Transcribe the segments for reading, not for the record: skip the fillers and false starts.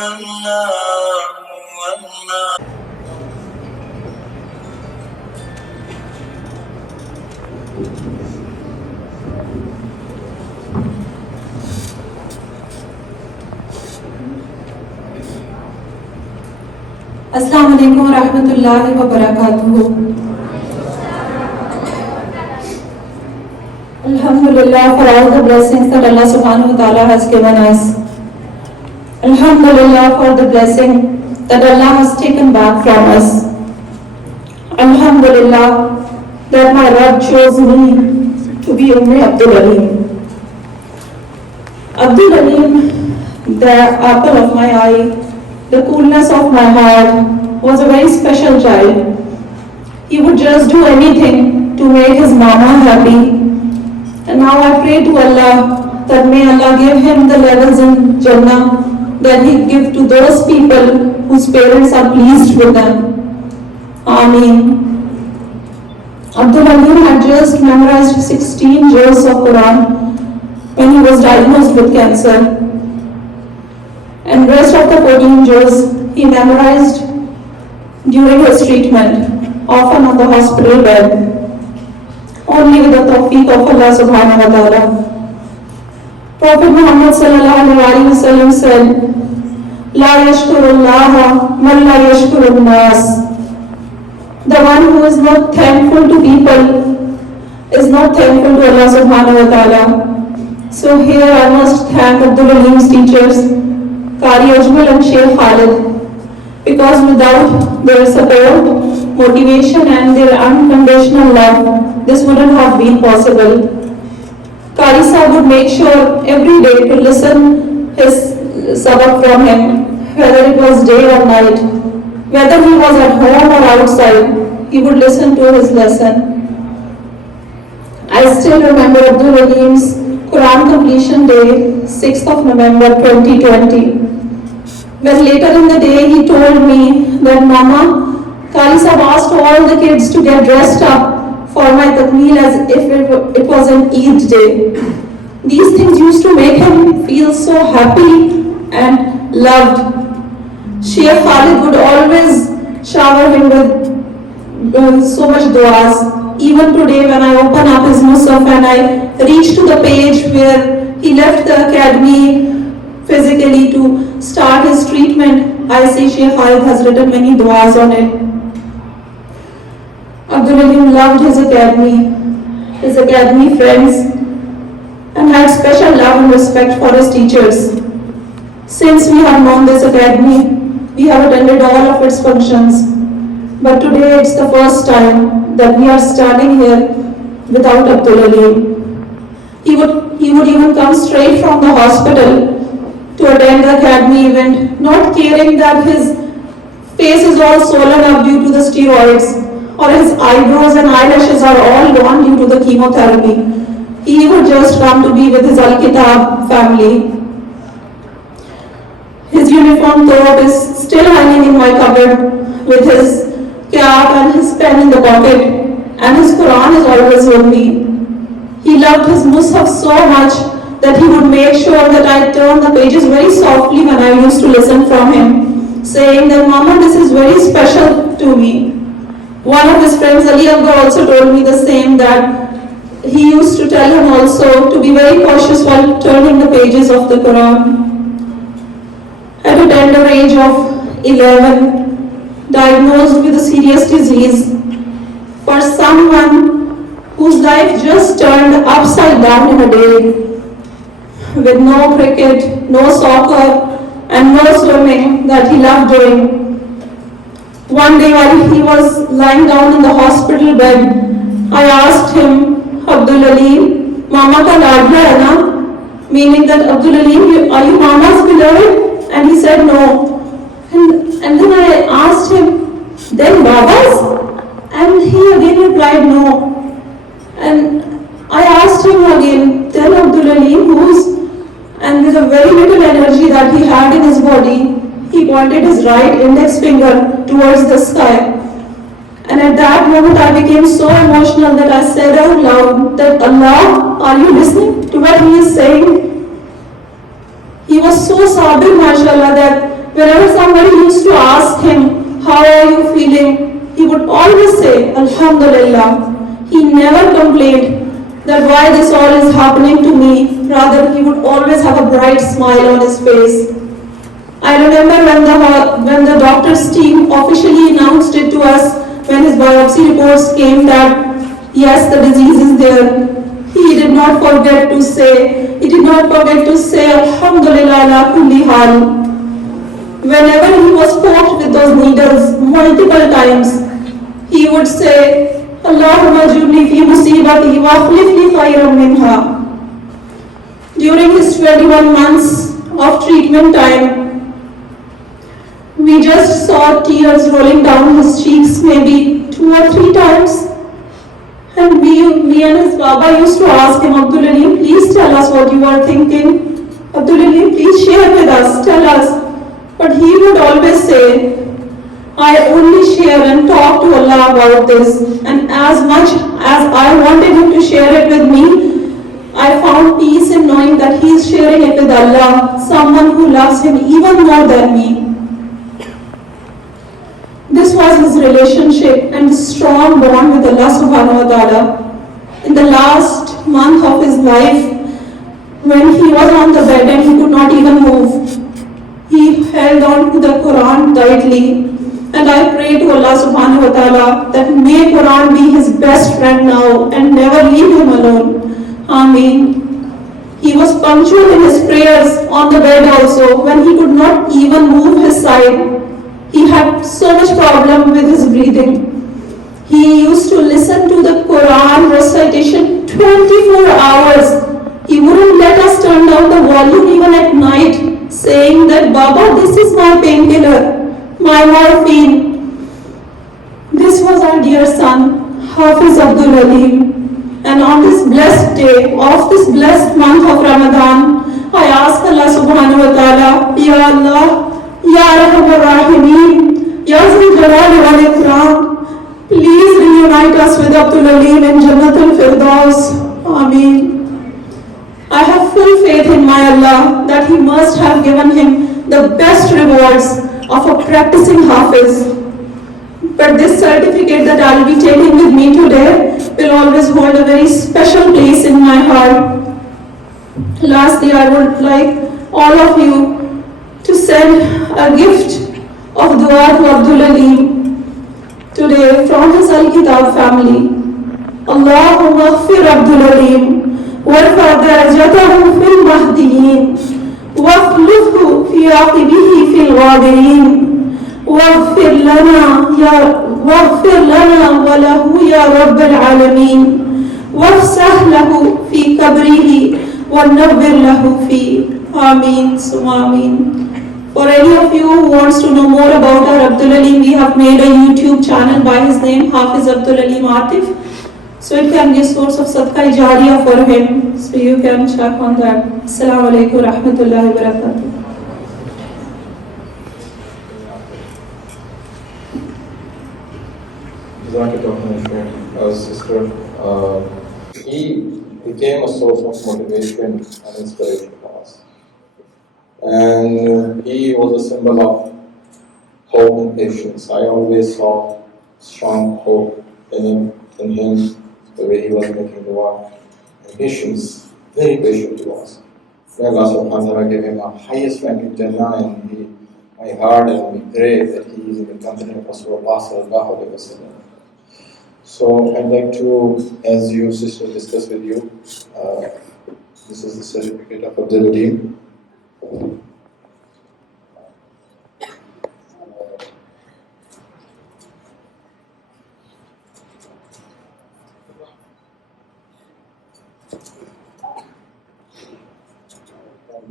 Assalamu alaikum wa rahmatullahi wa barakatuhu. Alhamdulillah for all the blessings that Allah subhanahu wa ta'ala has given us. Alhamdulillah for the blessing that Allah has taken back from us. Alhamdulillah that my Rabb chose me to be Abdul Aleem. Abdul Aleem, the apple of my eye, the coolness of my heart, was a very special child. He would just do anything to make his mama happy. And now I pray to Allah that may Allah give him the levels in Jannah that He give to those people whose parents are pleased with them. Ameen. Abdul Aleem had just memorized 16 juz of Quran when he was diagnosed with cancer. And rest of the 14 juz he memorized during his treatment, often on the hospital bed, only with the tawfiq of Allah subhanahu wa ta'ala. Prophet Muhammad sallallahu alaihi wasallam said, La yashkurullaha man la yashkurun nas. The one who is not thankful to people is not thankful to Allah subhanahu wa ta'ala. So here I must thank Abdul Aleem's teachers, Qari Ajmal and Sheikh Khalid, because without their support, motivation and their unconditional love, this wouldn't have been possible. Qari Sahib would make sure every day to listen his sabak from him, whether it was day or night, whether he was at home or outside, he would listen to his lesson. I still remember Abdul Aleem's Quran completion day, 6th of November 2020. When later in the day he told me that Mama, Qari Sahib asked all the kids to get dressed up for my takmeel as if it was an Eid day. These things used to make him feel so happy and loved. Sheikh Khalid would always shower him with so much du'as. Even today when I open up his Musaf and I reach to the page where he left the academy physically to start his treatment, I see Sheikh Khalid has written many du'as on it. Abdul Aleem loved his academy friends, and had special love and respect for his teachers. Since we have known this academy, we have attended all of its functions, but today it's the first time that we are standing here without Abdul Aleem. He would even come straight from the hospital to attend the academy event, not caring that his face is all swollen up due to the steroids, or his eyebrows and eyelashes are all gone due to the chemotherapy. He would just come to be with his Al-Kitab family. His uniform thobe is still hanging in my cupboard with his cap and his pen in the pocket, and his Quran is always with me. He loved his Mus'haf so much that he would make sure that I turn the pages very softly when I used to listen from him, saying that Mama, this is very special to me. One of his friends, Ali Akbar, also told me the same, that he used to tell him also to be very cautious while turning the pages of the Quran. At a tender age of 11, diagnosed with a serious disease, for someone whose life just turned upside down in a day, with no cricket, no soccer, and no swimming that he loved doing. One day while he was lying down in the hospital bed, I asked him, Abdul Aleem, Mama ka ladla hai na? Meaning that Abdul Aleem, are you Mama's beloved? And he said no. And then I asked him, then Baba's? And he again replied no. And I asked him again, then Abdul Aleem, whose? And with a very little energy that he had in his body, he pointed his right index finger towards the sky. And at that moment I became so emotional that I said out loud that, Allah, are you listening to what he is saying? He was so sabir, mashallah, that Whenever somebody used to ask him, how are you feeling, he would always say, Alhamdulillah. He never complained that why this all is happening to me. Rather, he would always have a bright smile on his face. I remember when the doctor's team officially announced it to us when his biopsy reports came that yes, the disease is there. He did not forget to say Alhamdulillah ala kulli hal. Whenever he was poked with those needles multiple times, he would say, Allahumma jurni fi musibati wa akhlif li khayran minha. During his 21 months of treatment time, we just saw tears rolling down his cheeks maybe 2 or 3 times. And me and his Baba used to ask him, Abdul Alim, please tell us what you are thinking. Abdul Alim, please share with us, tell us. But he would always say, I only share and talk to Allah about this. And as much as I wanted him to share it with me, I found peace in knowing that he is sharing it with Allah, someone who loves him even more than me. This was his relationship and strong bond with Allah subhanahu wa ta'ala. In the last month of his life, when he was on the bed and he could not even move, he held on to the Quran tightly. And I pray to Allah subhanahu wa ta'ala that may Quran be his best friend now and never leave him alone. Ameen. He was punctual in his prayers on the bed also when he could not even move his side. He had so much problem with his breathing. He used to listen to the Quran recitation 24 hours. He wouldn't let us turn down the volume even at night, saying that, Baba, this is my painkiller, my morphine. This was our dear son, Hafiz Abdul Alim. And on this blessed day, of this blessed month of Ramadan, I ask Allah subhanahu wa ta'ala, Ya Allah, Ya Arhamar Rahimin, Ya Zul Jalali wal Ikram, please reunite us with Abdul Alim in Jannatul Firdaus. Ameen. I have full faith in my Allah that He must have given him the best rewards of a practicing Hafiz. But this certificate that I will be taking with me today will always hold a very special place in my heart. Lastly, I would like all of you to send a gift of dua to Abdul Alim today from his Al-Kitab family. Allahumma ighfir Abdul Alim warfa darajatahu fil mahdiyyin واخلفه في عقبه في الغابرين واغفر لنا وله يا رب العالمين وافسح له في قبره ونور له فيه آمين ثم آمين. For any of you who wants to know more about our Abdul Alim, we have made a YouTube channel by his name, Hafiz Abdul Alim Atif. So it can be a source of sadaqah jariyah for him. So you can check on that. Assalamu alaikum wa rahmatullahi wa barakatuh. Sister, he became a source of motivation and inspiration for us. And he was a symbol of hope and patience. I always saw strong hope in him, the way he was making the work. And patience, very patient he was. May Allah subhanahu wa ta'ala give him a highest rank in Jannah, and I heard and we pray that he is in the company of Rasulullah sallallahu alaihi wasallam. So I'd like to, as your sister discussed with you, this is the certificate of Abdul Alim.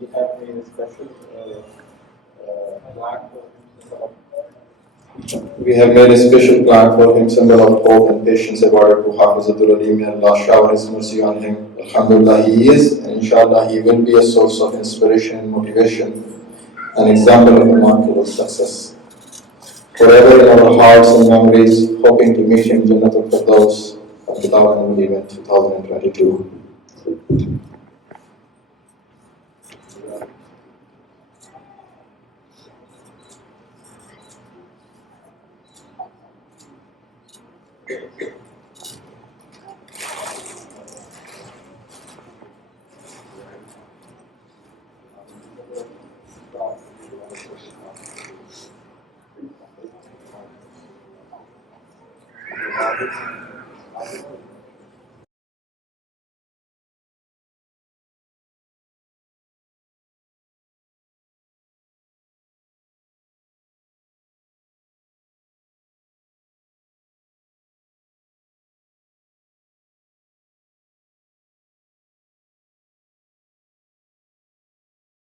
We have made a special plaque for him. We have made a special plaque for him, symbol of hope and patience awarded to Hafiz Abdul Alim. May Allah shower His mercy on him. Alhamdulillah, he is, and inshallah, he will be a source of inspiration and motivation, an example of a remarkable success. Forever in our hearts and memories, hoping to meet him in Jannatul Firdaus of 2022.